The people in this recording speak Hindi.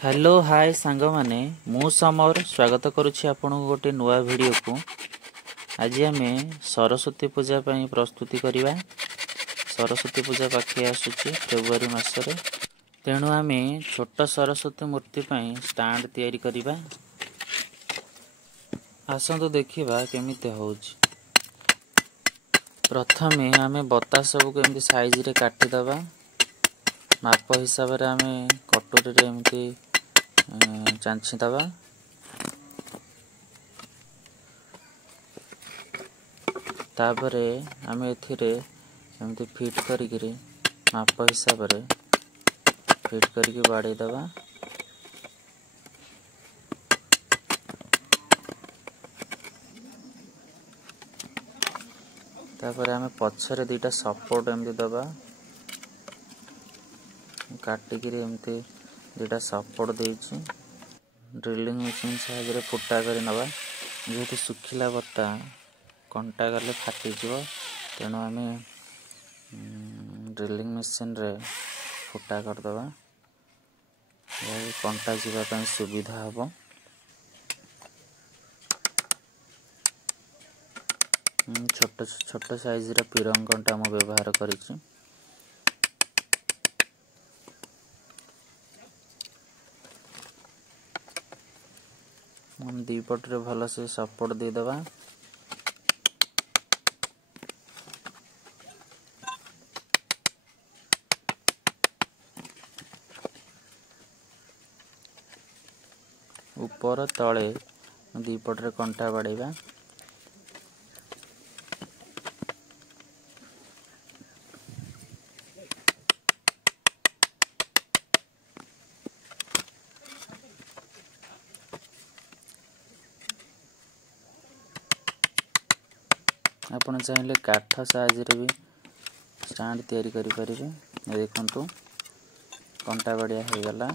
हेलो हाय सांग माने मु समर स्वागत करुछि आपन गोटे नुआ वीडियो को। आज आम सरस्वती पूजा पई प्रस्तुति करिबा। सरस्वती पूजा पाखे आसुछि फेब्रुआरी मासरे, तेणु आम छोट सरस्वती मूर्ति पई स्टैंड तैयारी करिबा। आसंतु देखिबा केमिते होउछि। प्रथमे आम बता सब को एमती साइज रे काटि दबा। माप हिसाब रे आम कटोरी रे एमती चांची दबा। तापरे आम एथिरे एमती फिट करिकरी माप हिसाब रे फिट करिकि बाड़े दबा। तापरे आम पछरे दुईटा सपोर्ट एमती दबा। काटिकरी एमती दुईटा सपोर्ट देछि। ड्रिलिंग मशीन साहाय्य फुटा कर नवा। जेहेतु सुखिला बता कंटा गले फाटी जीव, तेणु आम ड्रिलिंग मशीन रे फुटा करदबा। कंटा जीवाई सुविधा हम। छोट छोट साइज रा पिरंग कंटा मु व्यवहार करिछि। हम दी पटरे भल से सपोर्ट दे दबा। ऊपर तले दी पटरे कंटा बाड़ेबा। आपण चाहिए काठ साहाय्य भी स्टैंड तैयारी करि परिबे। देखंतु कंटा बाड़िया हो गला।